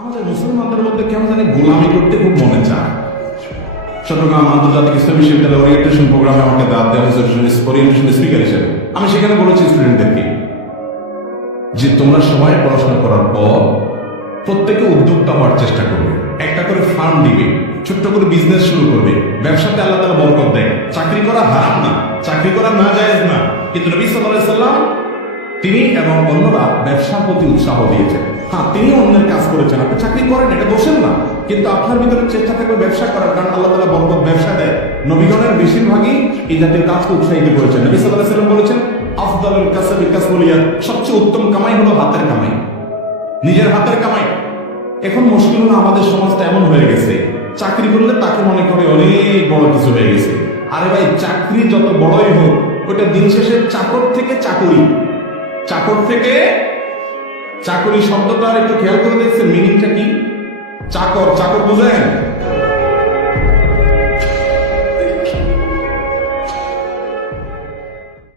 আমাদের মুসলমানদের মধ্যে কেমন জানি গোলামি করতে খুব মনে চায়। চট্টগ্রাম আন্তর্জাতিক ইসলামী বিশ্ববিদ্যালয় ওরিয়েন্টেশন প্রোগ্রামে আমাকে দাওয়াত দেওয়া হয়েছে ওরিয়েন্টেশন স্পিকার হিসেবে। আমি সেখানে বলেছি স্টুডেন্টদেরকে যে তোমরা সবাই পড়াশোনা করার পর প্রত্যেকে উদ্যোক্তা হওয়ার চেষ্টা করবে, একটা করে ফার্ম দিবে, ছোট্ট করে বিজনেস শুরু করবে। ব্যবসাতে আল্লাহ তাআলা বরকত দেয়। চাকরি করা হারাম না, চাকরি করা না জায়েজ না, কিন্তু নবী সাল্লাল্লাহু আলাইহি সাল্লাম তিনি এবং অন্যরা ব্যবসার প্রতি উৎসাহ দিয়েছেন। হ্যাঁ, তিনি অন্যের কাজ করেছেন, আপনি চাকরি করেন, এটা দোষের না, কিন্তু আপনার ভিতরে চেষ্টা থাকবে ব্যবসা করার, কারণ আল্লাহ তাআলা বরকত ব্যবসা দেয়। নবীগণের বেশিরভাগই এই জাতীয় কাজকে উৎসাহিত করেছেন। নবী সাল্লাল্লাহু আলাইহি সাল্লাম বলেছেন, আফদালুল কাসবি কাসবুল ইয়াদ, সবচেয়ে উত্তম কামাই হলো হাতের কামাই, নিজের হাতের কামাই। এখন মুশকিল হলো আমাদের সমাজটা এমন হয়ে গেছে, চাকরি করলে তাকে মনে করে অনেক বড় কিছু হয়ে গেছে। আরে ভাই, চাকরি যত বড়ই হোক, ওটা দিন শেষে চাকর থেকে চাকুরি, চাকর থেকে চাকুরি শব্দটা আর একটু খেয়াল করে দেখছেন মিনিংটা কি? চাকর, চাকর বুঝেন?